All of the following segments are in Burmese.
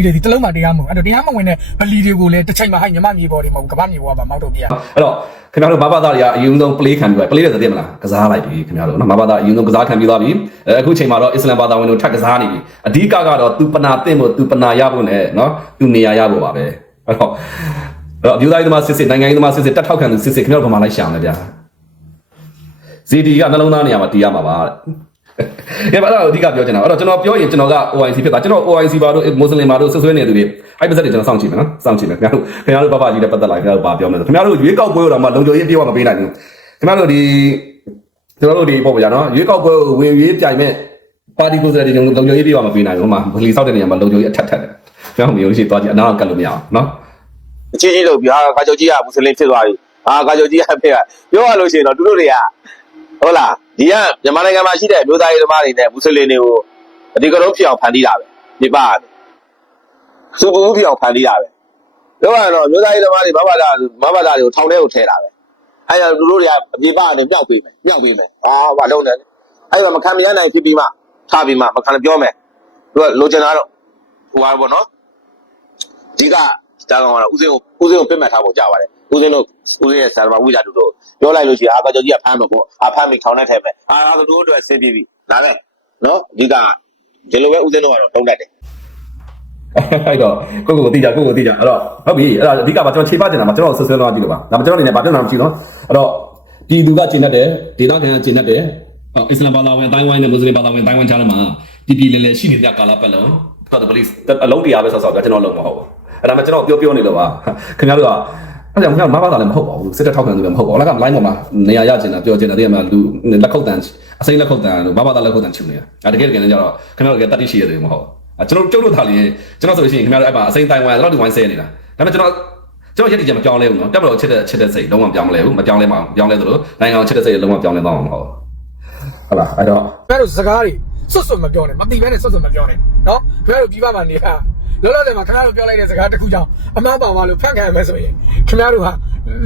လီတွေဒီတလုံးမှတရားမဟုတ်အဲ့တော့တရားမဝင်တဲ့ဗလီတွေကိုလည်းတစ်ချိန်မှာဟိုက်ညမမြေပေါ်တွေမဟုတ်ဘူးကမ္ဘာမြေပေါ်ကပါမောက်တော့ပြရအဲ့တော့ခင်ဗျားတို့မဘာသာတွေကအရင်ဆုံး play ခံပြီးတော့ play တဲ့သိမလားကစားလိုက်ပြီခင်ဗျားတို့နော်မဘာသာအရင်ဆုံးကစားခံပြီးသွားပြီအဲအခုချိန်မှာတော့အစ္စလမ်ဘာသာဝင်တို့ထပ်ကစားနေပြီအဓိကကတော့သူပနာတင့်ဖို့သူပနာရဖို့နဲ့နော်သူနေရာရဖို့ပါပဲအဲ့တော့အဲ့တော့အမျိုးသားရေးသမားစစ်စစ်နိုင်ငံရေးသမားစစ်စစ်တက်ထောက်ခံသူစစ်စစ်ခင်ဗျားတို့ဘာမှလိုက်ရှာမလဲဗျာဇီဒီကနှလုံးသားနေရာမှာတီးရမှာပါတဲ့ ကဲအဲ့တော့အဓိကပြောချင်တာအဲ့တော့ကျွန်တော်ပြောရင်ကျွန်တော်က OIC ဖြစ်တာကျွန်တော် OIC ပါတို့မွတ်စလင်ပါတို့ဆွဆွဲနေသူတွေအဲ့ပါစက်တွေကျွန်တော်စောင့်ကြည့်မယ်နော်စောင့်ကြည့်မယ်ခင်ဗျားတို့ခင်ဗျားတို့ပပကြီးနဲ့ပတ်သက်လာခင်ဗျားတို့ပါပြောမယ်ဆိုခင်ဗျားတို့ရွေးကောက်ပွဲတော့မှလုံခြုံရေးပြေဝမပေးနိုင်ဘူးခင်ဗျားတို့ဒီကျွန်တော်တို့ဒီပေါ့ဗျာနော်ရွေးကောက်ပွဲကိုဝင်ရွေးပြိုင်မဲ့ပါတီကိုယ်စားလှယ်တွေလုံခြုံရေးပြေဝမပေးနိုင်ဘူးဟိုမှာဗလီဆောက်တဲ့နေရာမှာလုံခြုံရေးအထက်ထက်တယ်ခင်ဗျားတို့မျိုးရှိသွားကြည့်အနာကကတ်လို့မရအောင်နော်အကြီးကြီးလုပ်ပြီးဟာကာကျော်ကြီးကမွတ်စလင်ဖြစ်သွားပြီဟာကာကျော်ကြီးကဖြစ်တာပြောရလို့ရှိရင်တော့သူတို့တွေကဟုတ်လား ဒီကမြန်မာနိုင်ငံမှာရှိတဲ့မျိုးသားရေးသမားတွေနဲ့မွတ်စလင်တွေကိုအဒီကတော့ဖြစ်အောင်ဖန်တီးတာပဲပြပရတယ်စူပူဖြစ်အောင်ဖန်တီးတာပဲပြောရတော့မျိုးသားရေးသမားတွေမဘာသာမဘာသာတွေကိုထောင်ထဲကိုထည့်တာပဲအဲဒါသူတို့တွေကအပြပကနေမြောက်ပေးမယ်မြောက်ပေးမယ်ဟာဘာလုံးလဲအဲ့ဒါမခံမရနိုင်ဖြစ်ပြီးမှထားပြီးမှမခံပြောမယ်သူကလိုချင်တာတော့ဟိုပါဘောနော်အဓိကတာကောင်ကတော့ဦးစင်းကိုဦးစင်းကိုပြတ်မှတ်ထားဖို့ကြပါတယ် ဦးစင်းတို့ဦးစင်းရဲ့ဆရာမဝိဇ္ဇာတို့တို့ပြောလိုက်လို့ရှိရင်အာကကြောကြီးကဖမ်းမှာပေါ့အာဖမ်းပြီးထောင်ထဲထည့်မယ်အာအာတို့အတွက်ဆင်းပြေးပြီလာတယ်နော်အဓိကဒီလိုပဲဦးစင်းတို့ကတော့တုံးတတ်တယ်အဲ့တော့ကိုကိုကိုတိကြကိုကိုတိကြအဲ့တော့ဟုတ်ပြီအဲ့ဒါအဓိကပါကျွန်တော်ခြေပကျင်တာမှာကျွန်တော်ဆွဆွဲသွားကြည့်လို့ပါဒါမှကျွန်တော်အနေနဲ့ဘာပြဿနာမရှိတော့အဲ့တော့ပြည်သူကကျင်တတ်တယ်ဒေသခံကကျင်တတ်တယ်ဟောအစ္စလမ်ဘာသာဝင်အတိုင်းဝိုင်းနဲ့မွတ်စလင်ဘာသာဝင်အတိုင်းဝိုင်းချားထဲမှာပြည်ပြည်လဲလဲရှိနေတဲ့ကာလပတ်လုံးတော့ပလစ်အလုံးတရားပဲဆောက်ဆောက်ကြကျွန်တော်လုံးမဟုတ်ဘူးအဲ့ဒါမှကျွန်တော်ပြောပြောနေလို့ပါခင်ဗျားတို့က အဲ့ကြောင့်ခင်ဗျားမဘာသာလည်းမဟုတ်ပါဘူးစစ်တပ်ထောက်ခံသူလည်းမဟုတ်ပါဘူးလက်က line ပေါ်မှာနေရာရကျင်တာပြောကျင်တာတကယ်မှလူလက်ခုပ်တန်အစိမ်းလက်ခုပ်တန်လို့မဘာသာလက်ခုပ်တန်ချူနေတာအဲ့တကယ်တကယ်လည်းကြတော့ခင်ဗျားတို့ကတတိရှိရတယ်မဟုတ်ဘူးကျွန်တော်ကျုပ်တို့ထားလျင်ကျွန်တော်ဆိုလို့ရှိရင်ခင်ဗျားတို့အဲ့မှာအစိမ့်တိုင်ဝမ်တော့ဒီဝိုင်းဆဲနေတာဒါပေမဲ့ကျွန်တော်ကျွန်တော်ရက်တည်ချက်မပြောင်းလဲဘူးနော်တက်မလို့ချစ်တဲ့ချစ်တဲ့စိတ်လုံးဝပြောင်းမလဲဘူးမပြောင်းလဲမအောင်ပြောင်းလဲသလိုနိုင်ငံကိုချစ်တဲ့စိတ်လုံးဝပြောင်းလဲတော့မှာမဟုတ်ဟုတ်လားအဲ့တော့ခင်ဗျားတို့စကားတွေစွတ်စွတ်မပြောနဲ့မတိဘဲနဲ့စွတ်စွတ်မပြောနဲ့နော်ခင်ဗျားတို့ပြီးပါမှနေတာ လောလောဆယ်မှာခင်ဗျားတို့ပြောလိုက်တဲ့စကားတစ်ခုကြောင့်အမှားပါသွားလို့ဖတ်ခံရမယ်ဆိုရင်ခင်ဗျားတို့ဟာ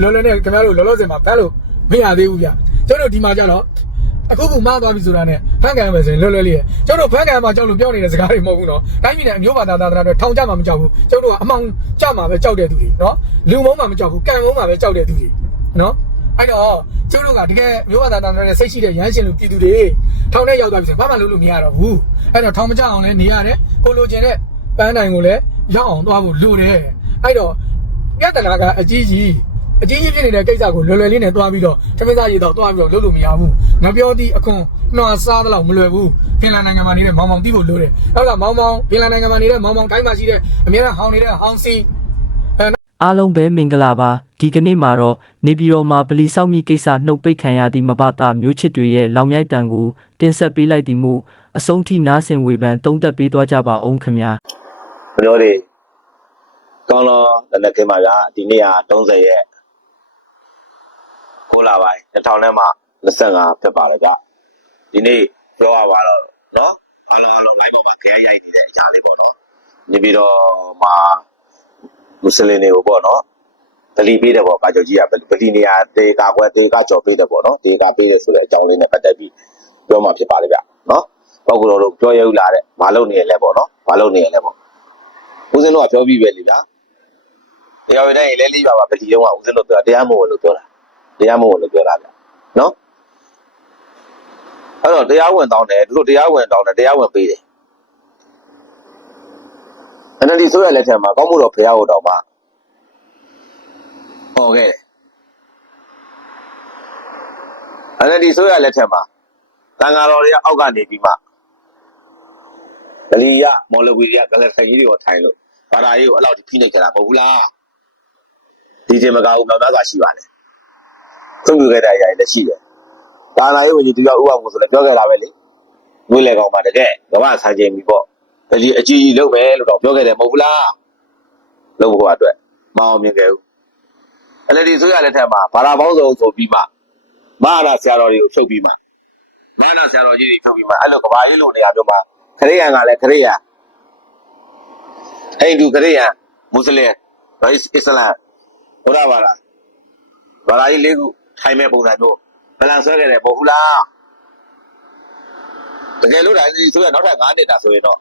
လောလောနဲ့ခင်ဗျားတို့လောလောဆယ်မှာဖတ်လို့မရသေးဘူးဗျကျွန်တော်တို့ဒီမှာကျတော့အခုကမှားသွားပြီဆိုတာနဲ့ဖန်ခံရမယ်ဆိုရင်လွယ်လွယ်လေးရကျွန်တော်တို့ဖန်ခံရမှာကြောက်လို့ပြောနေတဲ့စကားတွေမဟုတ်ဘူးနော်တိုင်းပြည်နဲ့အမျိုးဘာသာသာသနာတွေထောင်ကြမှာမကြောက်ဘူးကျွန်တော်တို့ကအမှောင်ကြမှာပဲကြောက်တဲ့သူတွေနော်လူမုန်းမှာမကြောက်ဘူးကံမုန်းမှာပဲကြောက်တဲ့သူတွေနော်အဲ့တော့ကျုပ်တို့ကတကယ်မျိုးဘာသာသာသနာနဲ့စိတ်ရှိတဲ့ရဟန်းရှင်လူပြည်သူတွေထောင်ထဲရောက်သွားပြီဆိုရင်ဘာမှလုပ်လို့မရတော့ဘူးအဲ့တော့ထောင်မကြအောင်လည်းနေရတယ်ကိုလိုချင်တဲ့ ပန်းတိုင်ကိုလည်းရောက်အောင်သွားဖို့လိုတယ်အဲ့တော့ပြဿနာကအကြီးကြီးအကြီးကြီးဖြစ်နေတဲ့ကိစ္စကိုလွယ်လွယ်လေးနဲ့သွားပြီးတော့သမင်းသားရေတော့သွားပြီးတော့လုပ်လို့မရဘူးငပြောသည့်အခွန်နှွာစားသလောက်မလွယ်ဘူးဖင်လန်နိုင်ငံမှာနေတဲ့မောင်မောင်တီးဖို့လိုတယ်နောက်ကမောင်မောင်ဖင်လန်နိုင်ငံမှာနေတဲ့မောင်မောင်တိုင်းမှာရှိတဲ့အများအားဟောင်းနေတဲ့ဟောင်းစီအဲအားလုံးပဲမင်္ဂလာပါဒီကနေ့မှာတော့နေပြည်တော်မှာဗလီဆောက်မိကိစ္စနှုတ်ပိတ်ခံရသည့်မဘာတာမျိုးချစ်တွေရဲ့လောင်မြိုက်တံကိုတင်ဆက်ပေးလိုက်သည်မို့အဆုံးထိနားဆင်ဝေဖန်တုံးသက်ပေးသွားကြပါအောင်ခင်ဗျာ မပြောတွေကောင်းတော့လည်းလည်းခင်ပါဗျာဒီနေ့က30ရက်ကိုလာပိုင်း2000နဲ့မှ25ဖြစ်ပါလေဗျဒီနေ့ပြောရပါတော့เนาะအားလုံးအားလုံး line ပေါ်မှာခရရိုက်နေတဲ့အရာလေးပေါ့နော်နေပြီးတော့မှာမွတ်စလင်တွေကိုပေါ့နော်ဗလီပေးတယ်ပေါ့ကာကျော်ကြီးကဗလီနေရာတေကာကွယ်တေကာကျော်ပေးတယ်ပေါ့နော်တေကာပေးတယ်ဆိုတဲ့အကြောင်းလေးနဲ့ပတ်သက်ပြီးပြောမှဖြစ်ပါလေဗျနော်ပေါ့ကူတော်တို့ပြောရဦးလာတဲ့မလုပ်နေရလဲပေါ့နော်မလုပ်နေရလဲပေါ့ ဦးစင်းတို့ကပြောပြီးပဲလေဗျာတရားဝင်တိုင်းလဲလေးပါပါပတိတုံးကဦးစင်းတို့ပြောတရားမဝင်လို့ပြောတာတရားမဝင်လို့ပြောတာဗျာနော်အဲ့တော့တရားဝင်တောင်းတယ်သူတို့တရားဝင်တောင်းတယ်တရားဝင်ပေးတယ်အနဒီဆိုရလက်ထက်မှာကောင်းမှုတော်ဖရာဟိုတော်မှာဟောခဲ့တယ်အနဒီဆိုရလက်ထက်မှာတန်ဃာတော်တွေကအောက်ကနေပြီးမှဒလီယမော်လဝီရကလဆိုင်ကြီးတွေကိုထိုင်လို့ ဘာသာရေးကိုအဲ့လောက်ထိဖိနှိပ်ကြတာမဟုတ်ဘူးလားဒီချိန်မကဘူးမြောက်သားစွာရှိပါနဲ့သုံးပြခဲ့တဲ့အရာတွေလည်းရှိတယ်ဘာသာရေးဝင်ကြီးတူရောက်ဥပမာဆိုလည်းပြောခဲ့တာပဲလေငွေလေကောင်ပါတကယ်ကမ္ဘာဆိုင်ချိန်ပြီပေါ့ဒလီအကြီးကြီးလုပ်မယ်လို့တော့ပြောခဲ့တယ်မဟုတ်ဘူးလားလုပ်ဖို့အတွက်မအောင်မြင်ခဲ့ဘူးအဲ့ဒီဆိုရလက်ထက်မှာဘာသာပေါင်းစုံဆိုပြီးမှမဟာနာဆရာတော်တွေကိုဖြုတ်ပြီးမှမဟာနာဆရာတော်ကြီးတွေဖြုတ်ပြီးမှအဲ့လိုကဘာရေးလို့နေရာမျိုးမှာခရိယန်ကလည်းခရိယန် ဟိန္ဒူခရိယန်မွတ်စလင်ဒိုင်းအစ္စလာမ်ဘုရားဘာသာဘာသာရေးလေးခုထိုင်မဲ့ပုံစံမျိုးဘလန်ဆွဲခဲ့တယ်မဟုတ်ဘူးလားတကယ်လို့ဒါဒီဆိုရနောက်ထပ်9နှစ်တာဆိုရင်တော့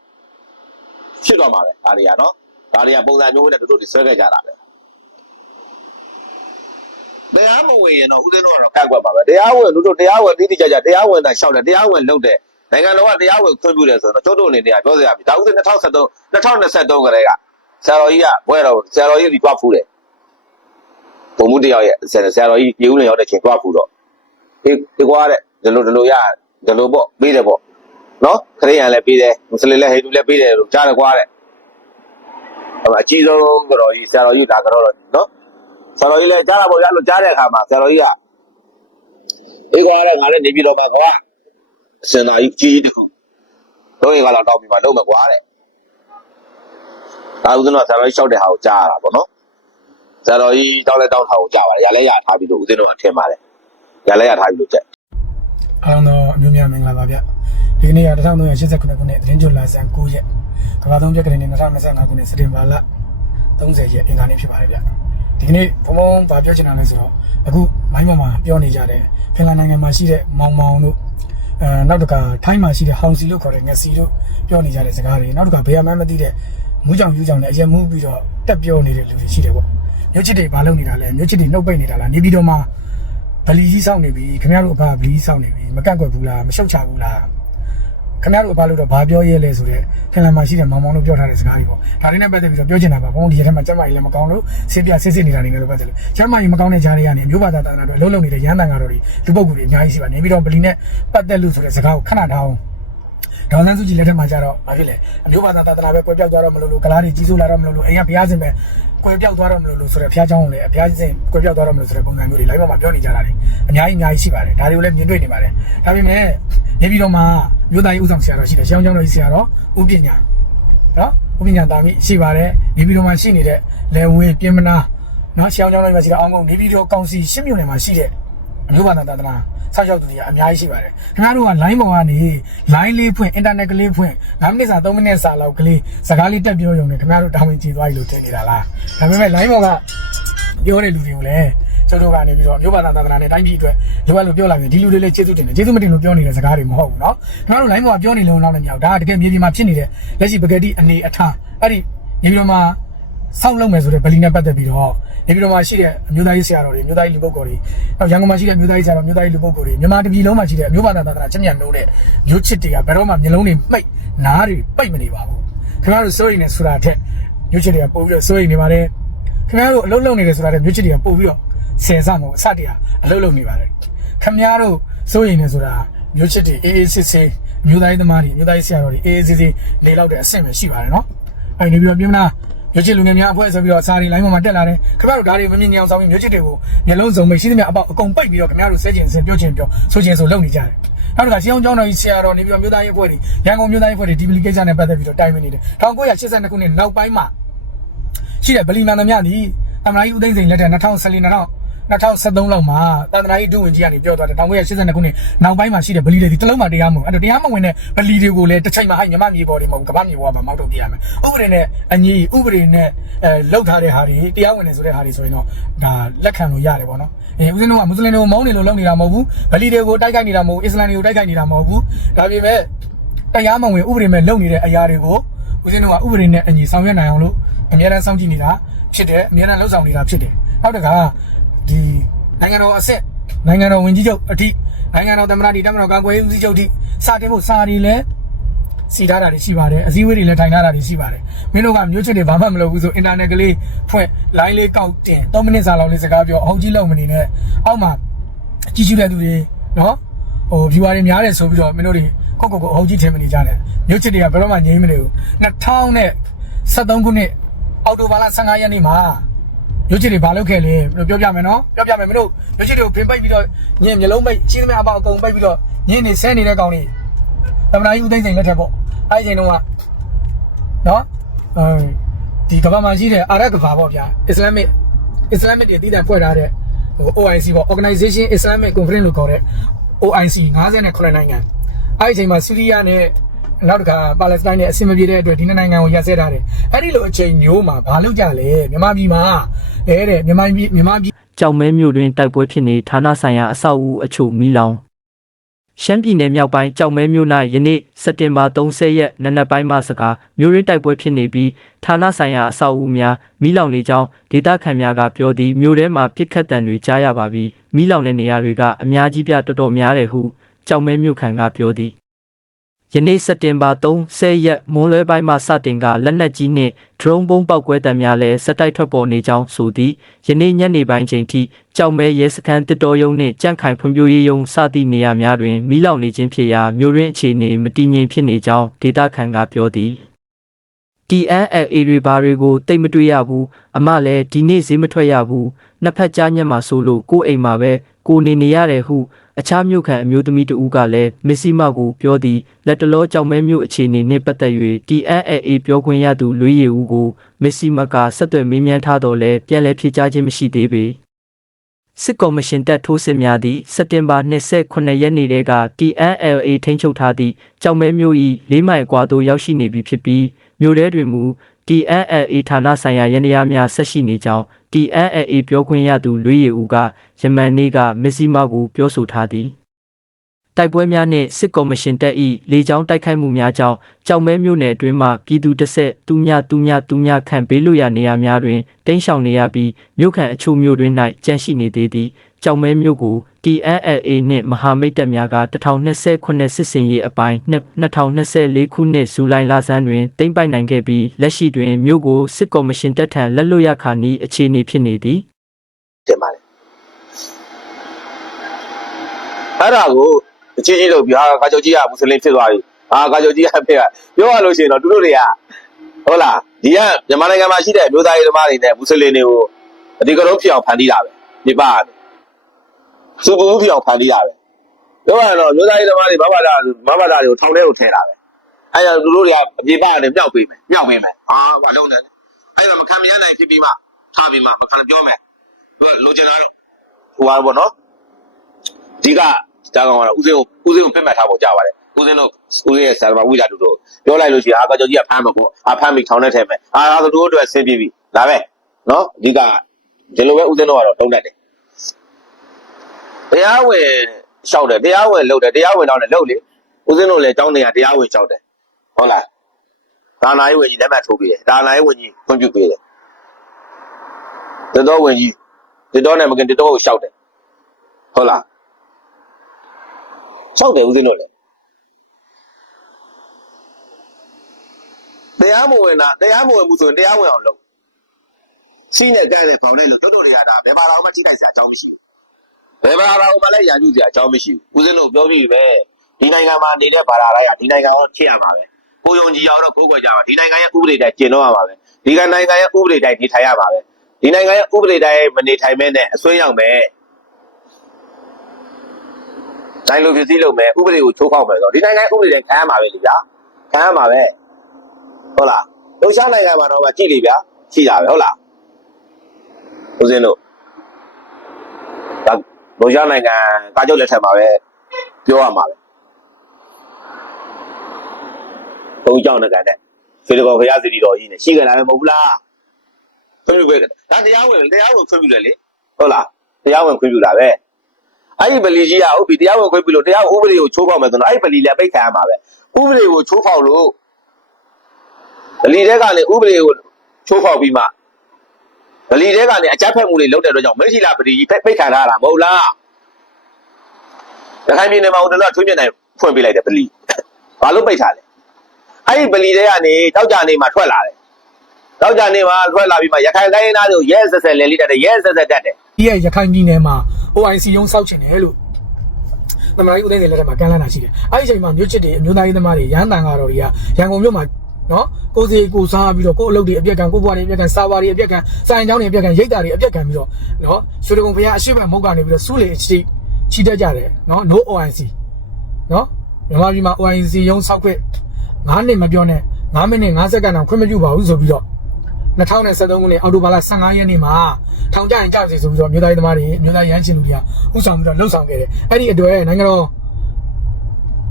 ဖြစ်တော့မှာပဲအားရရနော်ဒါတွေကပုံစံမျိုးနဲ့တို့တို့တွေဆွဲခဲ့ကြတာပဲတရားမဝင်ရင်တော့ဦးဇင်းတို့ကတော့ကန့်ကွက်ပါပဲတရားဝင်တို့တို့တရားဝင်တိတိကျကျတရားဝင်တိုင်းရှောက်တယ်တရားဝင်လုပ်တယ် နိုင်ငံတော်ကတရားဝင်ခွင့်ပြုတယ်ဆိုတော့တို့တို့အနေနဲ့ပြောစရာပြီဒါဦးဇင်း2023 2023ကလေးကဆရာတော်ကြီးကဘွဲတော်ဆရာတော်ကြီးဒီတွားဖူးတယ်ဘုံမှုတယောက်ရဲ့ဆရာဆရာတော်ကြီးရေဦးလင်ရောက်တဲ့ချိန်တွားဖူးတော့ဒီဒီကွာတဲ့ဒီလိုဒီလိုရဒီလိုပေါ့ပြီးတယ်ပေါ့နော်ခရိယန်လည်းပြီးတယ်မွတ်စလင်လည်းဟိန္ဒူလည်းပြီးတယ်လို့ကြားတယ်ကွာတဲ့အကြီးဆုံးကတော့ကြီးဆရာတော်ကြီးဒါကတော့တော့နော်ဆရာတော်ကြီးလည်းကြားတာပေါ့ရလို့ကြားတဲ့အခါမှာဆရာတော်ကြီးကအေးကွာတဲ့ငါလည်းနေပြီးတော့ပါကွာ အစင်သာကြီးကြီးကြီးတစ်ခုတော့ရေကတော့တောင်းပြီးမှလုံးမကွာတဲ့ဒါဦးဇင်းတို့ကဆရာတော်ကြီးလျှောက်တဲ့ဟာကိုကြားရတာပေါ့နော်ဆရာတော်ကြီးတောင်းလဲတောင်းထားကိုကြားပါတယ်ရလဲရထားပြီးလို့ဦးဇင်းတို့ကထင်ပါတယ်ရလဲရထားပြီးလို့ကြက်အားလုံးတော့အမျိုးများမင်္ဂလာပါဗျဒီကနေ့က1389ခုနှစ်သတင်းကြိုလာဆန်9ရက်ကမ္ဘာသုံးပြက်ကလေးနဲ့2025ခုနှစ်စက်တင်ဘာလ30ရက်အင်္ဂါနေ့ဖြစ်ပါတယ်ဗျဒီကနေ့ဘုံဘုံဗာပြောချင်တာလဲဆိုတော့အခုမိုင်းပေါ်မှာပြောနေကြတဲ့ဖင်လန်နိုင်ငံမှာရှိတဲ့မောင်မောင်တို့ အဲနောက်တစ်ခါထိုင်းမှာရှိတဲ့ဟောင်စီလို့ခေါ်တဲ့ငစီတို့ပြောနေကြတဲ့စကားတွေနောက်တစ်ခါဘယ်မှမသိတဲ့မူးကြောင်ယူကြောင်နဲ့အရင်မူးပြီးတော့တက်ပြောနေတဲ့လူတွေရှိတယ်ပေါ့မြို့ချစ်တွေဘာလုပ်နေတာလဲမြို့ချစ်တွေနှုတ်ပိတ်နေတာလားနေပြီးတော့မှဗလီကြီးစောင့်နေပြီခင်ဗျားတို့အဖဗလီကြီးစောင့်နေပြီမကန့်ကွက်ဘူးလားမရှုတ်ချဘူးလား ခင်ဗျားတို့အဖလို့တော့ဘာပြောရဲလဲဆိုတော့ခင်လန်မှာရှိတဲ့မောင်မောင်တို့ပြောထားတဲ့စကားတွေပေါ့ဒါတွေနဲ့ပတ်သက်ပြီးတော့ပြောချင်တာပါဘုန်းဒီရက်ထဲမှာကျမကြီးလည်းမကောင်းလို့ဆေးပြဆေးစစ်နေတာနေလို့ပတ်သက်လို့ကျမကြီးမကောင်းတဲ့ဂျားတွေကနေအမျိုးဘာသာတာနာတို့အလုံးလုံးနေတဲ့ရန်တန်ကတော့ဒီလူပုဂ္ဂိုလ်တွေအများကြီးရှိပါနေပြီးတော့ဗလီနဲ့ပတ်သက်လို့ဆိုတဲ့စကားကိုခဏထားအောင် ဒေါ်စန်းစုကြည်လက်ထက်မှာကျတော့ဘာဖြစ်လဲအမျိုးဘာသာသာသနာပဲကွဲပြောက်သွားတော့မလို့လို့ကလားတွေကြီးစိုးလာတော့မလို့လို့အိမ်ကဘုရားရှင်ပဲကွဲပြောက်သွားတော့မလို့လို့ဆိုတဲ့ဘုရားကျောင်းကိုလည်းဘုရားရှင်ကွဲပြောက်သွားတော့မလို့ဆိုတဲ့ပုံစံမျိုးတွေ live မှာပြောနေကြတာတွေအများကြီးအများကြီးရှိပါတယ်ဒါတွေကိုလည်းမြင်တွေ့နေပါတယ်ဒါပေမဲ့နေပြီးတော့မှမြို့သားရေးဥဆောင်ဆရာတော်ရှိတယ်ရှောင်းကျောင်းတော်ကြီးဆရာတော်ဥပညာနော်ဥပညာတာမိရှိပါတယ်နေပြီးတော့မှရှိနေတဲ့လေဝင်းပြင်မနာနော်ရှောင်းကျောင်းတော်ကြီးမှာရှိတဲ့အောင်းကုန်းနေပြီးတော့ကောင်စီရှစ်မြို့နယ်မှာရှိတဲ့ အမျိုးဘာသာသာသနာဆောက်ရှောက်သူတွေကအများကြီးရှိပါတယ်ခင်ဗျားတို့က line ပေါ်ကနေ line လေးဖွင့် internet ကလေးဖွင့်9မိနစ်စာ3မိနစ်စာလောက်ကလေးစကားလေးတက်ပြောရုံနဲ့ခင်ဗျားတို့တောင်းဝင်ကြည့်သွားပြီလို့ထင်နေတာလားဒါပေမဲ့ line ပေါ်ကပြောတဲ့လူတွေကိုလည်းကျတို့ကနေပြီးတော့မျိုးဘာသာသာသနာနဲ့တိုင်းပြည်အတွက်လိုအပ်လို့ပြောလာပြီးဒီလူတွေလည်းကျေးဇူးတင်တယ်ကျေးဇူးမတင်လို့ပြောနေတဲ့စကားတွေမဟုတ်ဘူးเนาะခင်ဗျားတို့ line ပေါ်ကပြောနေလို့တော့လည်းမရဘူးဒါကတကယ်မြေပြင်မှာဖြစ်နေတဲ့လက်ရှိပကတိအနေအထားအဲ့ဒီနေပြီးတော့မှ စောင့်လုပ်မယ်ဆိုတဲ့ဗလီနဲ့ပတ်သက်ပြီးတော့နေပြည်တော်မှာရှိတဲ့အမျိုးသားရေးဆရာတော်တွေအမျိုးသားရေးလူပုဂ္ဂိုလ်တွေနောက်ရန်ကုန်မှာရှိတဲ့အမျိုးသားရေးဆရာတော်အမျိုးသားရေးလူပုဂ္ဂိုလ်တွေမြန်မာတပြည်လုံးမှာရှိတဲ့အမျိုးဘာသာသာသနာချက်ညံ့နိုးတဲ့မျိုးချစ်တွေကဘယ်တော့မှမျိုးလုံးတွေမှိတ်နားတွေပိတ်မနေပါဘူးခင်ဗျားတို့စိုးရိမ်နေဆိုတာထက်မျိုးချစ်တွေကပို့ပြီးတော့စိုးရိမ်နေပါတယ်ခင်ဗျားတို့အလုပ်လုပ်နေတယ်ဆိုတာထက်မျိုးချစ်တွေကပို့ပြီးတော့ဆယ်ဆမဟုတ်အစတည်းကအလုပ်လုပ်နေပါတယ်ခင်ဗျားတို့စိုးရိမ်နေဆိုတာမျိုးချစ်တွေအေးအေးဆေးဆေးအမျိုးသားရေးသမားတွေအမျိုးသားရေးဆရာတော်တွေအေးအေးဆေးဆေးလေလောက်တဲ့အဆင့်ပဲရှိပါတယ်နော်အဲ့ဒီနေပြီးတော့ပြင်မလား မျိုးချစ်လူငယ်များအဖွဲ့ဆိုပြီးတော့စာရီလိုင်းပေါ်မှာတက်လာတယ်ခင်ဗျားတို့ဒါတွေမမြင်ကြအောင်ဆောင်ပြီးမျိုးချစ်တွေကိုမျိုးလုံးစုံမိတ်ရှိသမျှအပေါက်အကုန်ပိတ်ပြီးတော့ခင်ဗျားတို့ဆဲကျင်ဆဲပြောချင်ပြောဆိုချင်ဆိုလုပ်နေကြတယ်နောက်တစ်ခါရှင်းအောင်ကျောင်းတော်ကြီးဆရာတော်နေပြီးတော့မြို့သားရေးအဖွဲ့တွေရန်ကုန်မြို့သားရေးအဖွဲ့တွေဒီပလီကိစ္စနဲ့ပတ်သက်ပြီးတော့တိုင်ပင်နေတယ်1982ခုနှစ်နောက်ပိုင်းမှာရှိတဲ့ဗလီမန်သမျှဒီအမနာကြီးဦးသိန်းစိန်လက်ထက်2014 2013လောက်မှာတန်တရာကြီးဒုဝန်ကြီးကနေပြောသွားတယ်1982ခုနှစ်နောက်ပိုင်းမှာရှိတဲ့ဗလီတွေဒီတစ်လုံးမှတရားမဝင်အဲ့တော့တရားမဝင်တဲ့ဗလီတွေကိုလည်းတစ်ချိန်မှာဟိုက်မြမမြေပေါ်တွေမဟုတ်ဘူးကမ္ဘာမြေပေါ်ကမှမောက်ထုတ်ပြရမယ်ဥပဒေနဲ့အညီဥပဒေနဲ့အဲလောက်ထားတဲ့ဟာတွေတရားဝင်နေဆိုတဲ့ဟာတွေဆိုရင်တော့ဒါလက်ခံလို့ရတယ်ပေါ့နော်အဲဦးဇင်းတို့ကမွတ်စလင်တွေကိုမောင်းနေလို့လုပ်နေတာမဟုတ်ဘူးဗလီတွေကိုတိုက်ခိုက်နေတာမဟုတ်ဘူးအစ္စလာမ်တွေကိုတိုက်ခိုက်နေတာမဟုတ်ဘူးဒါပေမဲ့တရားမဝင်ဥပဒေမဲ့လုပ်နေတဲ့အရာတွေကိုဦးဇင်းတို့ကဥပဒေနဲ့အညီဆောင်ရွက်နိုင်အောင်လို့အများအားစောင့်ကြည့်နေတာဖြစ်တယ်အများအားလှုပ်ဆောင်နေတာဖြစ်တယ်နောက်တစ်ခါ ဒီနိုင်ငံတော်အဆက်နိုင်ငံတော်ဝင်ကြီးချုပ်အထိနိုင်ငံတော်သမ္မတဒီတမတော်ကာကွယ်ရေးဦးစီးချုပ်အထိစတင်ဖို့စာရီလဲစီထားတာတွေရှိပါတယ်အစည်းအဝေးတွေလည်းထိုင်ထားတာတွေရှိပါတယ်မင်းတို့ကမျိုးချစ်တွေဘာမှမလုပ်ဘူးဆိုအင်တာနက်ကလေးဖွင့် line လေးကောက်တင်3မိနစ်စာလောက်လေးစကားပြောအဟုတ်ကြီးလောက်မနေနဲ့အောက်မှာကြည့်ရှုတဲ့သူတွေနော်ဟို viewer တွေများတယ်ဆိုပြီးတော့မင်းတို့တွေကိုကိုကိုအဟုတ်ကြီးထင်မနေကြနဲ့မျိုးချစ်တွေကဘယ်တော့မှငြိမ်းမနေဘူး2013ခုနှစ်အောက်တိုဘာလ15ရက်နေ့မှာ ရုပ်ချစ်တွေဘာလုပ်ခဲ့လဲလို့ပြောပြမယ်နော်ပြောပြမယ်မင်းတို့ရုပ်ချစ်တွေကိုဖင်ပိတ်ပြီးတော့ညင်မျိုးလုံးပိတ်ချင်းသမျှအပေါအကုန်ပိတ်ပြီးတော့ညင်နေဆဲနေတဲ့ကောင်တွေသမနာကြီးဦးသိန်းစိန်လက်ထက်ပေါ့အဲ့ဒီချိန်တုန်းကနော်အဲဒီကမ္ဘာမှာရှိတဲ့အာရကဘာပေါ့ဗျာ Islamic Islamic တွေတည်တံ့ဖွဲ့ထားတဲ့ဟို OIC ပေါ့ Organization Islamic Conference လို့ခေါ်တဲ့ OIC 59နိုင်ငံအဲ့ဒီချိန်မှာဆီးရီးယားနဲ့ နောက်တစ်ခါပါလက်စတိုင်းနဲ့အဆင်မပြေတဲ့အတွက်ဒီနှစ်နိုင်ငံကိုရပ်စဲထားတယ်အဲ့ဒီလိုအချိန်မျိုးမှာဘာလုပ်ကြလဲမြန်မာပြည်မှာအဲတဲ့မြန်မာပြည်မြန်မာပြည်ကြောက်မဲမြို့တွင်တိုက်ပွဲဖြစ်နေဌာနဆိုင်ရာအဆောက်အဦအချို့မိလောင်ရှမ်းပြည်နယ်မြောက်ပိုင်းကြောက်မဲမြို့၌ယနေ့စက်တင်ဘာ30ရက်နံနက်ပိုင်းမှစကားမြို့ရင်းတိုက်ပွဲဖြစ်နေပြီးဌာနဆိုင်ရာအဆောက်အဦများမိလောင်နေကြောင်းဒေသခံများကပြောသည်မြို့ထဲမှာပြစ်ခတ်တံတွေကြားရပါပြီးမိလောင်တဲ့နေရာတွေကအများကြီးပြတော်တော်များတယ်ဟုကြောက်မဲမြို့ခံကပြောသည် ယနေ့စက်တင်ဘာ30ရက်မွန်းလွဲပိုင်းမှစတင်ကလက်နက်ကြီးနှင့် drone ပုံးပောက်ကွဲတံများလည်းစက်တိုက်ထွက်ပေါ်နေကြောင်းဆိုသည်ယနေ့ညနေပိုင်းချိန်ထိကြောက်မဲရဲစခန်းတစ်တော်ရုံနှင့်ကြန့်ခိုင်ဖွံ့ဖြိုးရေးရုံစသည့်နေရာများတွင်မိလောင်နေခြင်းဖြစ်ရာမြို့ရင်းအခြေအနေမတည်ငြိမ်ဖြစ်နေကြောင်းဒေသခံကပြောသည် TNLA တွေဘာတွေကိုတိတ်မတွေ့ရဘူးအမလည်းဒီနေ့ဈေးမထွက်ရဘူးနှစ်ဖက်ကြားညက်မှာဆိုလို့ကိုယ်အိမ်မှာပဲကိုနေနေရတယ်ဟု အခြားမြို့ခံအမျိုးသမီးတဦးကလည်းမစ္စည်းမကိုပြောသည်လက်တလောကြောင့်မဲမြို့အခြေအနေနှင့်ပတ်သက်၍ TNLA ပြောခွင့်ရသူလွေးရည်ဦးကိုမစ္စည်းမကဆက်သွယ်မေးမြန်းထားတော့လဲပြန်လည်ဖြေကြားခြင်းမရှိသေးပေစစ်ကော်မရှင်တပ်ထိုးစစ်များသည့်စက်တင်ဘာ29ရက်နေ့တည်းက TNLA ထိန်းချုပ်ထားသည့်ကြောင်မဲမြို့၏၄မိုင်ကွာသို့ရောက်ရှိနေပြီဖြစ်ပြီးမြို့ထဲတွင်မူ TNLA ဌာနဆိုင်ရာရန်ရားများဆက်ရှိနေကြောင်း TNLA ပြောခွင့်ရသူလွေးရည်ဦးကယမန်နေ့ကမစ္စည်းမကိုပြောဆိုထားသည်တိုက်ပွဲများနှင့်စစ်ကော်မရှင်တပ်၏လေကြောင်းတိုက်ခိုက်မှုများကြောင့်ကြောင်မဲမြို့နယ်အတွင်းမှပြည်သူတစ်ဆက်တူညတူညတူညခန့်ဘေးလွတ်ရာနေရာများတွင်တိမ်းရှောင်နေရပြီးမြို့ခံအချို့မြို့တွင်၌ကြန့်ရှိနေသေးသည် ကြောင်မဲမြို့ကို TNLA နှင့်မဟာမိတ်တပ်များက1029စစ်စင်ရေးအပိုင်း2024ခုနှစ်ဇူလိုင်လဆန်းတွင်တိမ့်ပိုက်နိုင်ခဲ့ပြီးလက်ရှိတွင်မြို့ကိုစစ်ကော်မရှင်တပ်ထံလက်လွတ်ရခါနီးအခြေအနေဖြစ်နေသည်တင်ပါလေအဲ့ဒါကိုအကြီးကြီးလုပ်ပြီးဟာကာချုပ်ကြီးကမွတ်စလင်ဖြစ်သွားပြီဟာကာချုပ်ကြီးကဖြစ်ကပြောရလို့ရှိရင်တော့သူတို့တွေကဟုတ်လားဒီကမြန်မာနိုင်ငံမှာရှိတဲ့မျိုးသားရေးသမားတွေနဲ့မွတ်စလင်တွေကိုအဒီကတော့ဖြစ်အောင်ဖန်တီးတာပဲဒီပါကနေ စူပူဖြစ်အောင်ဖန်တီးတာပဲပြောရတော့မျိုးသားရေးသမားတွေဘာဘာသာဘာဘာသာတွေကိုထောင်ထဲကိုထည့်တာပဲအဲ့ဒါသူတို့တွေကအပြေပါကနေမြောက်ပေးမယ်မြောက်ပေးမယ်ဟာဘာလုံးလဲအဲ့တော့မခံမရနိုင်ဖြစ်ပြီးမှထားပြီးမှမခံပြောမယ်သူကလိုချင်တာတော့ဟိုပါဘောနော်ဒီကကြားကောင်ကတော့ဦးစင်းကိုဦးစင်းကိုပြတ်မှတ်ထားဖို့ကြားပါတယ်ဦးစင်းတို့ဦးစင်းရဲ့ဆရာမဝိလာတူတို့ပြောလိုက်လို့ရှိရင်အာကကြောကြီးကဖမ်းမှာပေါ့အာဖမ်းပြီးထောင်ထဲထည့်မယ်အာဒါဆိုတို့အတွက်ဆင်းပြေးပြီလာပဲနော်အဓိကဒီလိုပဲဦးစင်းတို့ကတော့တုံးတတ်တယ် တရားဝင်လျှောက်တယ်တရားဝင်လုပ်တယ်တရားဝင်တော့လည်းလုပ်လေဦးစင်းတို့လည်းတောင်းနေရတရားဝင်လျှောက်တယ်ဟုတ်လားဒါနာရေးဝင်ကြီးလက်မှတ်ထိုးပေးတယ်ဒါနာရေးဝင်ကြီးခွင့်ပြုပေးတယ်တတော်ဝင်ကြီးတတော်နဲ့မကင်တတော်ကိုရှောက်တယ်ဟုတ်လားရှောက်တယ်ဦးဇင်းတို့လေတရားမဝင်တာတရားမဝင်ဘူးဆိုရင်တရားဝင်အောင်လုပ်ရှိနဲ့ကဲတဲ့ပေါင်နဲ့လို့တို့တို့တွေကဒါဘယ်ပါလာမှထိနိုင်စရာအကြောင်းမရှိဘူး ဘယ်ပါလာမှလည်းရာကျူစရာအကြောင်းမရှိဘူးဦးဇင်းတို့ပြောပြီးပဲဒီနိုင်ငံမှာနေတဲ့ဘာသာတိုင်းကဒီနိုင်ငံကိုထိရမှာပဲကိုယုံကြည်အောင်တော့ကိုယ်ကွယ်ကြမှာဒီနိုင်ငံရဲ့ဥပဒေတိုင်းကျင့်တော့ရမှာပဲဒီကနိုင်ငံရဲ့ဥပဒေတိုင်းနေထိုင်ရမှာပဲဒီနိုင်ငံရဲ့ဥပဒေတိုင်းမနေထိုင်မဲနဲ့အစွဲရောက်မယ်။တိုင်းလိုဖြစ်စည်းလုပ်မယ်ဥပဒေကိုချိုးဖောက်မယ်ဆိုတော့ဒီနိုင်ငံဥပဒေတိုင်းခံရမှာပဲလေဗျာ။ခံရမှာပဲ။ဟုတ်လား။လုံရှားနိုင်ငံမှာတော့မှကြည့်လေဗျာ။ရှိတာပဲဟုတ်လား။ဦးစင်းတို့ ဒါလုံရှားနိုင်ငံကားချုပ်လက်ထက်မှာပဲပြောရမှာပဲ။သုံးကြောင်တဲ့ကန်နဲ့ဖေလကောင်ခရစီတီတော်ကြီးနဲ့ရှိကြတာပဲမဟုတ်ဘူးလား။ခွင့်ပြုပေးတယ်ဒါတရားဝင်တရားဝင်ခွင့်ပြုတယ်လေဟုတ်လားတရားဝင်ခွင့်ပြုတာပဲအဲ့ဒီပလီကြီးကဟုတ်ပြီတရားဝင်ခွင့်ပြုလို့တရားဥပဒေကိုချိုးဖောက်မယ်ဆိုတော့အဲ့ဒီပလီလည်းပိတ်ခံရမှာပဲဥပဒေကိုချိုးဖောက်လို့ပလီတဲ့ကနေဥပဒေကိုချိုးဖောက်ပြီးမှ ပလီတဲ့ကနေအကြမ်းဖက်မှုတွေလုပ်တဲ့အတွက်ကြောင့်မရှိလားပလီကြီးပိတ်ခံရတာမဟုတ်လားတခိုင်ပြည်နယ်မှာဟိုတလောထွေးမြင့်နိုင်ဖွင့်ပေးလိုက်တယ်ပလီဘာလို့ပိတ်ထားလဲအဲ့ဒီပလီတဲ့ကနေတောက်ကြနေမှာထွက်လာတယ်တော့ကြနေမှာထွက်လာပြီးမှရခိုင်တိုင်းရင်းသားတွေကိုရဲဆက်ဆက်လဲလိတက်တယ်ရဲဆက်ဆက်တက်တယ်ဒီရဲ့ရခိုင်ပြည်နယ်မှာ OIC ရုံးစောက်ချင်တယ်လို့သမရိုင်းဦးသိန်းစင်လက်ထက်မှာကမ်းလှမ်းတာရှိတယ်အဲ့ဒီအချိန်မှာမြို့ချစ်တွေအမျိုးသားရေးသမားတွေရဟန်းတန်ဃာတော်တွေကရန်ကုန်မြို့မှာ နော်ကိုစီကိုစားပြီးတော့ကိုအလုပ်တွေအပြက်ကံကိုဘွားတွေအပြက်ကံစာဝါတွေအပြက်ကံစာရင်ကျောင်းတွေအပြက်ကံရိတ်တာတွေအပြက်ကံပြီးတော့နော်ရွှေတကုံဖရားအရှိတ်မုတ်ကနေပြီးတော့စူးလေအချိချီတက်ကြတယ်နော် no OIC နော်မြန်မာပြည်မှာ OIC ရုံးစောက်ခွင့်9နှစ်မပြောနဲ့9မိနစ်50စက္ကန့်တောင်ခွင့်မပြုပါဘူးဆိုပြီးတော့2023ခုနှစ်အောက်တိုဘာလ15ရက်နေ့မှာထောင်ကျရင်ကြောက်စီဆိုပြီးတော့မြို့သားရေးသမားတွေမြို့သားရဟန်းရှင်လူတွေကဥဆောင်ပြီးတော့လှုပ်ဆောင်ခဲ့တယ်။အဲ့ဒီအတွက်နိုင်ငံတော်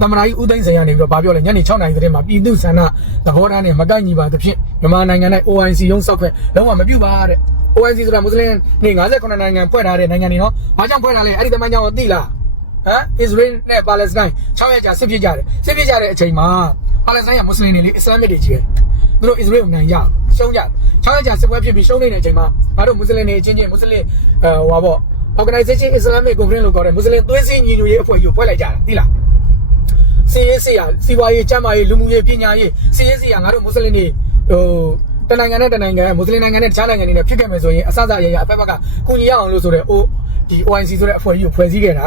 သမရာကြီးဦးသိန်းစိန်ကနေပြီးတော့ဗာပြောလဲညနေ6နာရီသတင်းမှာပြည်သူဆန္ဒသဘောထားနဲ့မကိုက်ညီပါသဖြင့်မြန်မာနိုင်ငံ၌ OIC ရုံးစောက်ခွင့်လုံးဝမပြုပါတဲ့။ OIC ဆိုတာမွတ်စလင်နေ58နိုင်ငံဖွဲ့ထားတဲ့နိုင်ငံတွေနော်။ဘာကြောင့်ဖွဲ့ထားလဲအဲ့ဒီသမိုင်းကြောင့်သိလားဟမ်အစ္စရေးနဲ့ပါလက်စတိုင်း6ရက်ကြာစစ်ဖြစ်ကြတယ်စစ်ဖြစ်ကြတဲ့အချိန်မှာပါလက်စတိုင်းကမွတ်စလင်တွေလေအစ္စလာမစ်တွေကြီးပဲသူတို့အစ္စရေးကိုနိုင်ကြရှုံးကြ6ရက်ကြာစစ်ပွဲဖြစ်ပြီးရှုံးနေတဲ့အချိန်မှာငါတို့မွတ်စလင်တွေအချင်းချင်းမွတ်စလင်အဲဟွာပေါ့ Organization Islamic Conference လို့ခေါ်တဲ့မွတ်စလင်သွေးစည်းညီညွတ်ရေးအဖွဲ့ကြီးကိုဖွဲ့လိုက်ကြတာသိလား စီးရေးစီးရစီးပွားရေးကျန်းမာရေးလူမှုရေးပညာရေးစီးရေးစီးရငါတို့မွတ်စလင်တွေဟိုတနိုင်ငံနဲ့တနိုင်ငံမွတ်စလင်နိုင်ငံနဲ့တခြားနိုင်ငံတွေနဲ့ဖြစ်ခဲ့မယ်ဆိုရင်အစစအရရအဖက်ဖက်ကကုညီရအောင်လို့ဆိုတဲ့ O ဒီ OIC ဆိုတဲ့အဖွဲ့ကြီးကိုဖွဲ့စည်းခဲ့တာ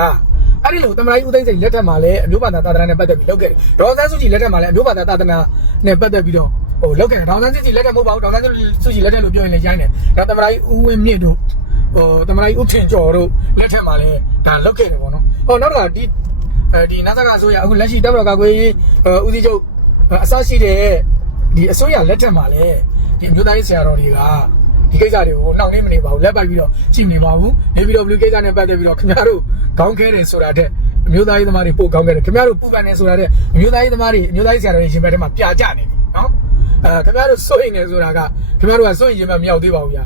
အဲ့ဒီလိုတမန်တော်ကြီးဦးသိန်းစိန်လက်ထက်မှာလည်းအမျိုးဘာသာသာသနာနဲ့ပတ်သက်ပြီးလုပ်ခဲ့တယ်ဒေါ်စန်းစုကြည်လက်ထက်မှာလည်းအမျိုးဘာသာသာသနာနဲ့ပတ်သက်ပြီးတော့ဟိုလုပ်ခဲ့တယ်ဒေါ်စန်းစုကြည်လက်ထက်မဟုတ်ပါဘူးဒေါ်စန်းစုကြည်လက်ထက်လို့ပြောရင်လည်းရိုင်းတယ်ဒါတမန်တော်ကြီးဦးဝင်းမြင့်တို့ဟိုတမန်တော်ကြီးဦးထင်ကျော်တို့လက်ထက်မှာလည်းဒါလုပ်ခဲ့တယ်ပေါ့နော်ဟောနောက်တော့ဒီ အဲဒီနာသကအစိုးရအခုလက်ရှိတပ်မတော်ကာကွယ်ရေးဦးစီးချုပ်အစရှိတဲ့ဒီအစိုးရလက်ထက်မှာလည်းဒီအမျိုးသားရေးဆရာတော်တွေကဒီကိစ္စတွေကိုနှောင့်နှေးမနေပါဘူးလက်ပိုက်ပြီးတော့ကြည့်မနေပါဘူးနေပြီးတော့ဘလူးကိစ္စနဲ့ပတ်သက်ပြီးတော့ခင်ဗျားတို့ခေါင်းခဲတယ်ဆိုတာတဲ့အမျိုးသားရေးသမားတွေပို့ခေါင်းခဲတယ်ခင်ဗျားတို့ပူပန်နေဆိုတာတဲ့အမျိုးသားရေးသမားတွေအမျိုးသားရေးဆရာတော်တွေရှင်ဘက်ထဲမှာပြကြနေပြီနော်အဲခင်ဗျားတို့စိုးရင်နေဆိုတာကခင်ဗျားတို့ကစိုးရင်ရင်မမရောက်သေးပါဘူးဗျာ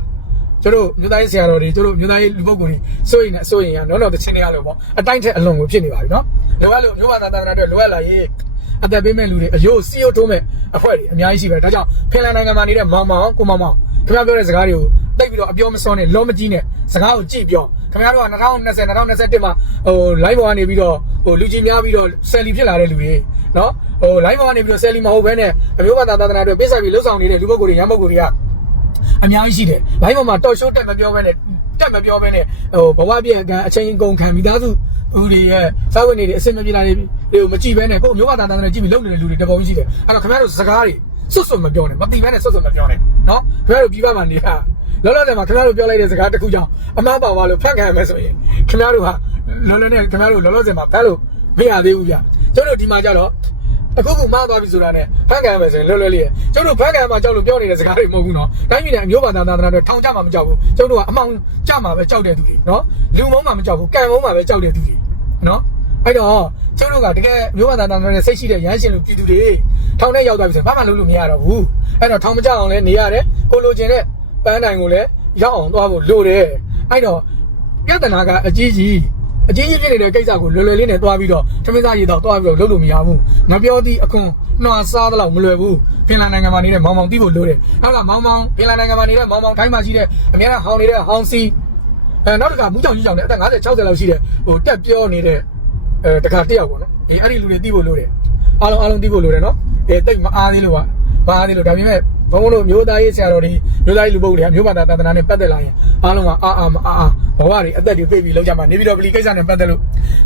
ကျွန်တော်မြို့သားရေးဆရာတော်တွေကျွန်တော်မြို့သားရေးလူပုဂ္ဂိုလ်တွေစိုးရင်နဲ့စိုးရင်ရတော့တော့တချင်းတွေကလို့ပေါ့အတိုင်းထက်အလွန်ကိုဖြစ်နေပါပြီနော်လောကလို့မြို့ဘာသာသာသနာတွေလောကလာရေးအသက်ပေးမဲ့လူတွေအယိုးစီယိုထိုးမဲ့အဖွဲ့တွေအများကြီးရှိပဲဒါကြောင့်ဖင်လန်နိုင်ငံမှာနေတဲ့မောင်မောင်ကိုမောင်မောင်ခင်ဗျားပြောတဲ့စကားတွေကိုတိတ်ပြီးတော့အပြောမစွန်းနဲ့လောမကြီးနဲ့စကားကိုကြည့်ပြောခင်ဗျားတို့က2020 2021မှာဟို live ပေါ်ကနေပြီးတော့ဟိုလူကြီးများပြီးတော့ဆယ်လီဖြစ်လာတဲ့လူတွေနော်ဟို live ပေါ်ကနေပြီးတော့ဆယ်လီမဟုတ်ဘဲနဲ့အမျိုးဘာသာသာသနာတွေပေးဆက်ပြီးလှုပ်ဆောင်နေတဲ့လူပုဂ္ဂိုလ်တွေရန်ပုဂ္ဂိုလ်တွေက အများကြီးရှိတယ်။ live ပေါ်မှာတော်ရှိုးတက်မပြောဘဲနဲ့တက်မပြောဘဲနဲ့ဟိုဘဝပြည့်အကံအချိန်ကုန်ခံမိသားစုဦးတွေရဲ့စာဝင်နေတွေအစင်မပြေလာတွေဟိုမကြည့်ဘဲနဲ့ကိုမျိုးဘာသာသာသနာကြည့်ပြီးလုပ်နေတဲ့လူတွေတပုံရှိတယ်။အဲ့တော့ခင်ဗျားတို့စကားတွေစွတ်စွတ်မပြောနဲ့မတိဘဲနဲ့စွတ်စွတ်မပြောနဲ့နော်ခင်ဗျားတို့ပြီးပါမှနေတာလောလောဆယ်မှာခင်ဗျားတို့ပြောလိုက်တဲ့စကားတစ်ခုကြောင့်အမှားပါပါလို့ဖတ်ခံရမယ်ဆိုရင်ခင်ဗျားတို့ဟာလောလောနဲ့ခင်ဗျားတို့လောလောဆယ်မှာဖတ်လို့မရသေးဘူးဗျကျွန်တော်တို့ဒီမှာကြတော့ အခုကမှားသွားပြီဆိုတာနဲ့ဖန်ခံရမယ်ဆိုရင်လွယ်လွယ်လေးကျွန်တော်တို့ဖန်ခံမှာကြောက်လို့ပြောနေတဲ့စကားတွေမဟုတ်ဘူးနော်တိုင်းပြည်နဲ့အမျိုးဘာသာသာသနာတွေထောင်ကြမှာမကြောက်ဘူးကျွန်တော်တို့ကအမှောင်ကြမှာပဲကြောက်တဲ့သူတွေနော်လူမုံမှာမကြောက်ဘူးကံမုံမှာပဲကြောက်တဲ့သူတွေနော်အဲ့တော့ကျွန်တော်တို့ကတကယ်မျိုးဘာသာသာသနာနဲ့စိတ်ရှိတဲ့ရဟန်းရှင်လူပြည်သူတွေထောင်ထဲရောက်သွားပြီဆိုရင်ဘာမှလုပ်လို့မရတော့ဘူးအဲ့တော့ထောင်မကြောက်အောင်လည်းနေရတယ်ကိုလိုချင်တဲ့ပန်းတိုင်ကိုလည်းရောက်အောင်သွားဖို့လိုတယ်အဲ့တော့ပြဿနာကအကြီးကြီး အကြီးကြီးဖြစ်နေတဲ့ကိစ္စကိုလွယ်လွယ်လေးနဲ့သွားပြီးတော့သမင်းသားရေတော့သွားပြီးတော့လုပ်လို့မရဘူးငါပြောသည်အခွန်နှွာစားသလောက်မလွယ်ဘူးဖင်လန်နိုင်ငံမှာနေတဲ့မောင်မောင်တီးဖို့လိုတယ်ဟုတ်လားမောင်မောင်ဖင်လန်နိုင်ငံမှာနေတဲ့မောင်မောင်ထိုင်းမှာရှိတဲ့အများအားဟောင်းနေတဲ့ဟောင်းစီအဲနောက်တစ်ခါမူးကြောင်ကြီးကြောင်နဲ့အသက်50 60လောက်ရှိတဲ့ဟိုတက်ပြောနေတဲ့အဲတခါတယောက်ပေါ့နော်အေးအဲ့ဒီလူတွေတီးဖို့လိုတယ်အားလုံးအားလုံးတီးဖို့လိုတယ်နော်အေးတိတ်မအားသေးလို့ပါမအားသေးလို့ဒါပေမဲ့ ဘုံဘုံတို့မျိုးသားရေးဆရာတော်တွေမျိုးသားရေးလူပုဂ္ဂိုလ်တွေမျိုးဘာသာသာသနာနဲ့ပတ်သက်လာရင်အားလုံးကအာအာမအာအာဘဝတွေအသက်တွေပြည့်ပြီးလောက်ကြမှာနေပြီးတော့ဗလီကိစ္စနဲ့ပတ်သက်လို့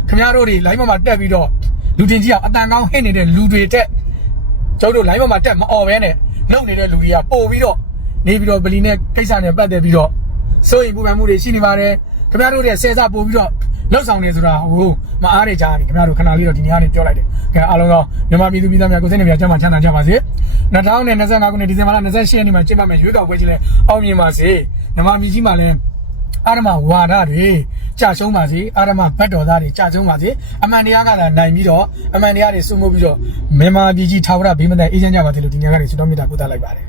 ခင်ဗျားတို့တွေ line မှာတက်ပြီးတော့လူတင်ကြီးအောင်အတန်ကောင်းဟစ်နေတဲ့လူတွေတက်ကျုပ်တို့ line မှာတက်မអော်ဘဲနဲ့လုံနေတဲ့လူတွေကပို့ပြီးတော့နေပြီးတော့ဗလီနဲ့ကိစ္စနဲ့ပတ်သက်ပြီးတော့စိုးရင်ပူပန်မှုတွေရှိနေပါတယ်ခင်ဗျားတို့တွေဆဲစားပို့ပြီးတော့ လောက်ဆောင်နေဆိုတာဟိုမအားနေကြနေခင်ဗျားတို့ခဏလေးတော့ဒီနေ့ကနေပြောလိုက်တယ်ခင်ဗျာအားလုံးတော့မြန်မာပြည်သူပြည်သားများကိုစိတ်နှပြချမ်းသာချမ်းသာကြပါစေ2025ခုနှစ်ဒီဇင်ဘာလ28ရက်နေ့မှာကျင်းပမယ့်ရွေးကောက်ပွဲကြီးလဲအောင်မြင်ပါစေမြန်မာပြည်ကြီးမှာလည်းအာရမဝါဒတွေကြာရှုံးပါစေအာရမဘတ်တော်သားတွေကြာရှုံးပါစေအမှန်တရားကသာနိုင်ပြီးတော့အမှန်တရားတွေစုမှုပြီးတော့မြန်မာပြည်ကြီးထာဝရဘေးမသက်အေးချမ်းကြပါစေလို့ဒီညကနေဆုတောင်းမေတ္တာပို့သလိုက်ပါတယ်